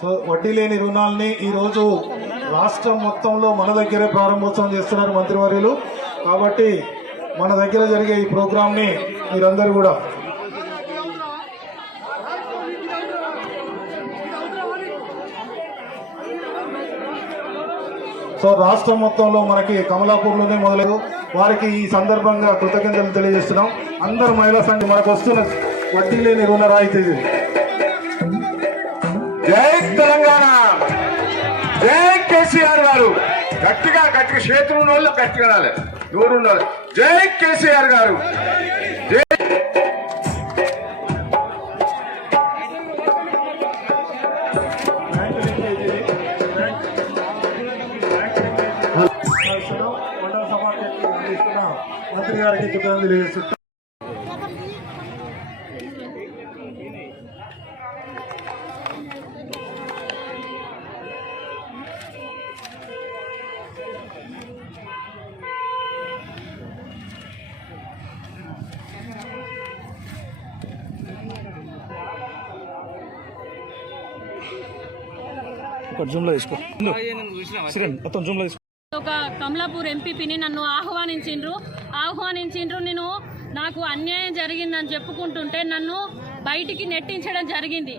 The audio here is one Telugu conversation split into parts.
సో వడ్డీ లేని రుణాల్ని ఈరోజు రాష్ట్రం మొత్తంలో మన దగ్గరే ప్రారంభోత్సవం చేస్తున్నారు మంత్రివర్యులు. కాబట్టి మన దగ్గర జరిగే ఈ ప్రోగ్రామ్ని మీరందరూ కూడా. సో రాష్ట్రం మొత్తంలో మనకి కమలాపూర్లోనే మొదలవు వారికి ఈ సందర్భంగా కృతజ్ఞతలు తెలియజేస్తున్నాం. అందరు మహిళా సంఘం మనకు వస్తున్న వడ్డీ లేని రుణ రాయితీ జై తెలంగాణ! జై కేసీఆర్ గారు. గట్టిగా గట్టిగా చేతులు ఉన్న వాళ్ళు గట్టిగా రాలేదు నోరు జై కేసీఆర్ గారు. జై మంత్రి గారికి కృతజ్ఞతలు ఒక జూమ్లో తీసుకో. మొత్తం జూమ్లో తీసుకో. ఒక కమలాపూర్ ఎంపీపీని నన్ను ఆహ్వానించిండ్రు. ఆహ్వానించిండ్రు నేను నాకు అన్యాయం జరిగిందని చెప్పుకుంటుంటే నన్ను బయటికి నెట్టించడం జరిగింది.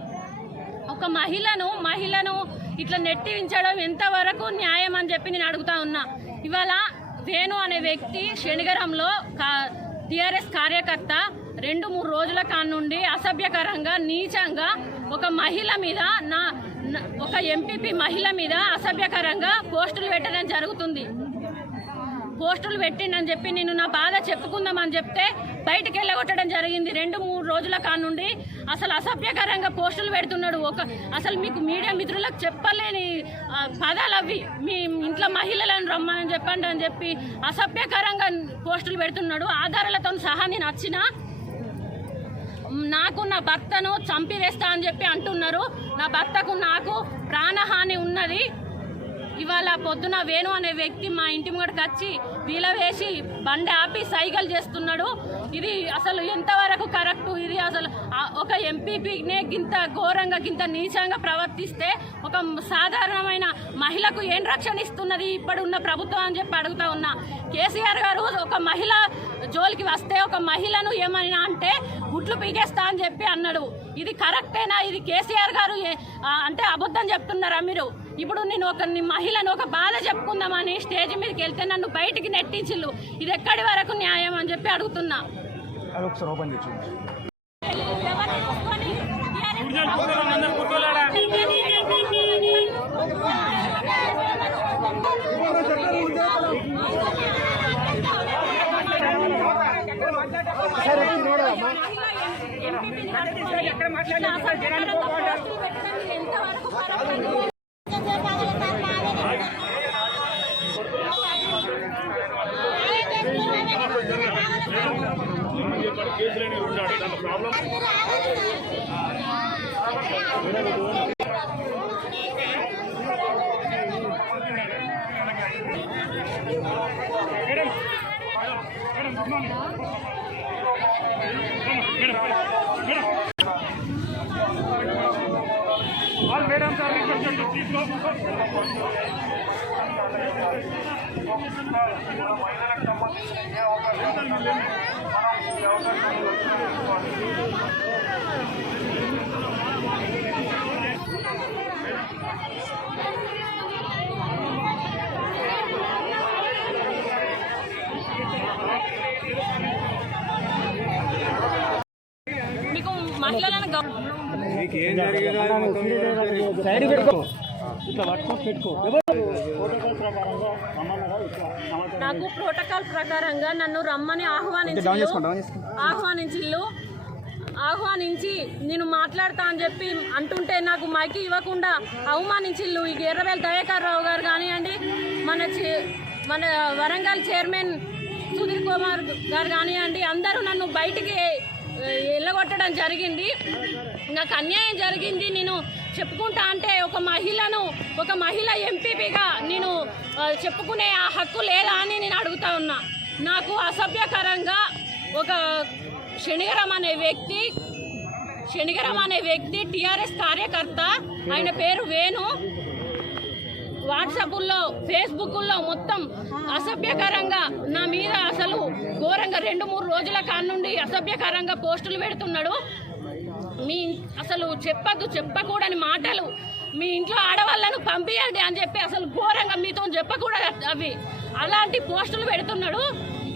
ఒక మహిళను మహిళను ఇట్లా నెట్టించడం ఎంతవరకు న్యాయం అని చెప్పి నేను అడుగుతా ఉన్నా. ఇవాళ వేణు అనే వ్యక్తి శనిగరంలో టిఆర్ఎస్ కార్యకర్త రెండు మూడు రోజుల కానుండి అసభ్యకరంగా నీచంగా ఒక మహిళ మీద నా ఒక ఎంపీపీ మహిళ మీద అసభ్యకరంగా పోస్టులు పెట్టడం జరుగుతుంది. పోస్టులు పెట్టిండని చెప్పి నేను నా బాధ చెప్పుకుందామని చెప్తే బయటికి వెళ్ళగొట్టడం జరిగింది. రెండు మూడు రోజుల కానుండి అసలు అసభ్యకరంగా పోస్టులు పెడుతున్నాడు. ఒక అసలు మీకు మీడియా మిత్రులకు చెప్పలేని పదాలు అవి. మీ ఇంట్లో మహిళలను రమ్మని చెప్పండి అని చెప్పి అసభ్యకరంగా పోస్టులు పెడుతున్నాడు. ఆధారాలతో సహా నేను వచ్చిన నాకు నా భర్తను చంపివేస్తా అని చెప్పి అంటున్నారు. నా భర్తకు నాకు ప్రాణహాని ఉన్నది. ఇవాళ పొద్దున వేణు అనే వ్యక్తి మా ఇంటి ముంగడికి వచ్చి వీల వేసి బండి ఆపి సైగలు చేస్తున్నాడు. ఇది అసలు ఎంతవరకు కరెక్ట్? ఇది అసలు ఒక ఎంపీపీనే గింత ఘోరంగా గింత నీచంగా ప్రవర్తిస్తే ఒక సాధారణమైన మహిళకు ఏం రక్షణ ఇస్తున్నది ఇప్పుడు ఉన్న ప్రభుత్వం అని చెప్పి అడుగుతా ఉన్నా. కేసీఆర్ గారు ఒక మహిళ జోలికి వస్తే ఒక మహిళను ఏమైనా అంటే గుట్లు పీకేస్తా అని చెప్పి అన్నాడు. ఇది కరెక్టేనా? ఇది కేసీఆర్ గారు అంటే అబద్ధం చెప్తున్నారా మీరు? ఇప్పుడు నేను ఒక మహిళను ఒక బాధ చెప్పుకుందామని స్టేజ్ మీదకి వెళ్తే నన్ను బయటికి నెట్టించిల్లు ఇది ఎక్కడి వరకు న్యాయం అని చెప్పి అడుగుతున్నా. ఎంతవరకు కేసులని ఉంటాడు దాని problem madam madam madam madam మీకు మహిళలను గౌ- సైడ్ పెట్టుకో. ఇట్లా పట్టుకొని పెట్టుకో. నాకు ప్రోటోకాల్ ప్రకారంగా నన్ను రమ్మని ఆహ్వానించిల్లు ఆహ్వానించిల్లు. ఆహ్వానించి నేను మాట్లాడతా అని చెప్పి అంటుంటే నాకు మైకి ఇవ్వకుండా అవమానించిల్లు ఈ ఎర్రవేల్ దయాకర్ రావు గారు కానివ్వండి మన చే- మన వరంగల్ చైర్మన్ సుధీర్ కుమార్ గారు కానివ్వండి అందరూ నన్ను బయటికి వెళ్ళగొట్టడం జరిగింది. నాకు అన్యాయం జరిగింది నేను చెప్పుకుంటా అంటే ఒక మహిళను ఒక మహిళ ఎంపీపీగా నేను చెప్పుకునే ఆ హక్కు లేదా అని నేను అడుగుతా ఉన్నా. నాకు అసభ్యకరంగా ఒక శనిగరం అనే వ్యక్తి శనిగరం అనే వ్యక్తి టీఆర్ఎస్ కార్యకర్త ఆయన పేరు వేణు. వాట్సాప్లో ఫేస్బుక్లో మొత్తం అసభ్యకరంగా నా మీద అసలు ఘోరంగా రెండు మూడు రోజుల కాడ నుండి అసభ్యకరంగా పోస్టులు పెడుతున్నాడు. మీ అసలు చెప్పద్దు చెప్పకూడని మాటలు. మీ ఇంట్లో ఆడవాళ్ళను పంపించండి అని చెప్పి అసలు ఘోరంగా మీతో చెప్పకూడదు అవి. అలాంటి పోస్టులు పెడుతున్నాడు.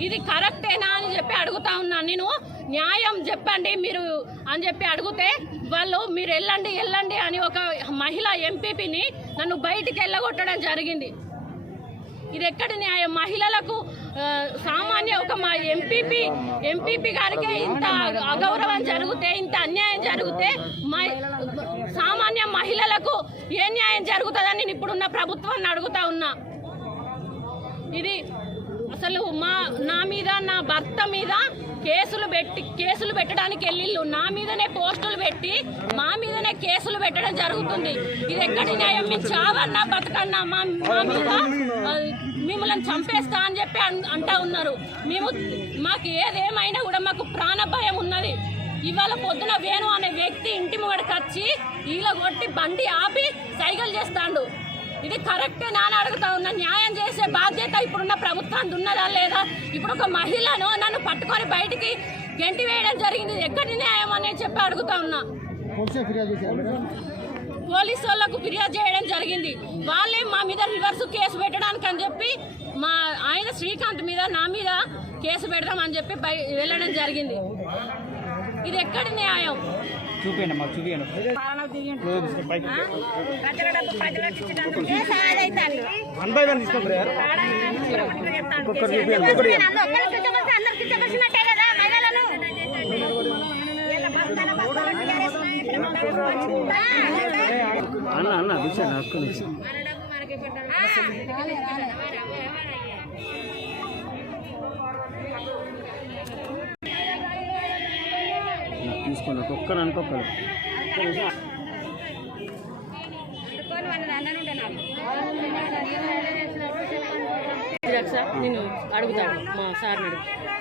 ఇది కరెక్టేనా అని చెప్పి అడుగుతా ఉన్నాను నేను న్యాయం చెప్పండి మీరు అని చెప్పి అడిగితే వాళ్ళు మీరు వెళ్ళండి వెళ్ళండి అని ఒక మహిళ ఎంపీపీని నన్ను బయటికి వెళ్ళగొట్టడం జరిగింది. ఇది ఎక్కడ న్యాయం? మహిళలకు సామాన్య ఒక మా ఎంపీపీ ఎంపీపీ గారికి ఇంత అగౌరవం జరిగితే ఇంత అన్యాయం జరిగితే సామాన్య మహిళలకు ఏ న్యాయం జరుగుతుందని నేను ఇప్పుడున్న ప్రభుత్వాన్ని అడుగుతా ఉన్నా. ఇది అసలు మా నా మీద నా భర్త మీద కేసులు పెట్టి కేసులు పెట్టడానికి వెళ్ళిళ్ళు. నా మీదనే పోస్టులు పెట్టి మా మీదనే కేసులు పెట్టడం జరుగుతుంది. ఇది ఎక్కడి న్యాయం? మేము చావన్నా బతకన్నా మా మా మీద మిమ్మల్ని చంపేస్తా అని చెప్పి అన్- అంటా ఉన్నారు. మేము మాకు ఏదేమైనా కూడా మాకు ప్రాణ భయం ఉన్నది. ఇవాళ పొద్దున వేణు అనే వ్యక్తి ఇంటి ముంగడికి వచ్చి ఈల కొట్టి బండి ఆపి సైకిల్ చేస్తాడు. ఇది కరెక్టే నాన్న అడుగుతా ఉన్నా. న్యాయం చేసే బాధ్యత ఇప్పుడున్న ప్రభుత్వానికి ఉన్నదా లేదా? ఇప్పుడు ఒక మహిళను నన్ను పట్టుకొని బయటికి గెంటి వేయడం జరిగింది. ఎక్కడి న్యాయం అనేది చెప్పి అడుగుతా ఉన్నా. పోలీసు వాళ్ళకు ఫిర్యాదు చేయడం జరిగింది. వాళ్ళే మా మీద రివర్స్ కేసు పెట్టడానికి అని చెప్పి మా ఆయన శ్రీకాంత్ మీద నా మీద కేసు పెడదాం అని చెప్పి వెళ్ళడం జరిగింది. ఎక్కడి న్యాయం చూపియండి మాకు చూపియండి పైకి వన్ బై తీసుకోండి అన్న అన్న కూర్చోండి ఒక్క ఒక్కరు అనుకోకరు నేను అడుగుతాను మా సార్ని అడుగుతాను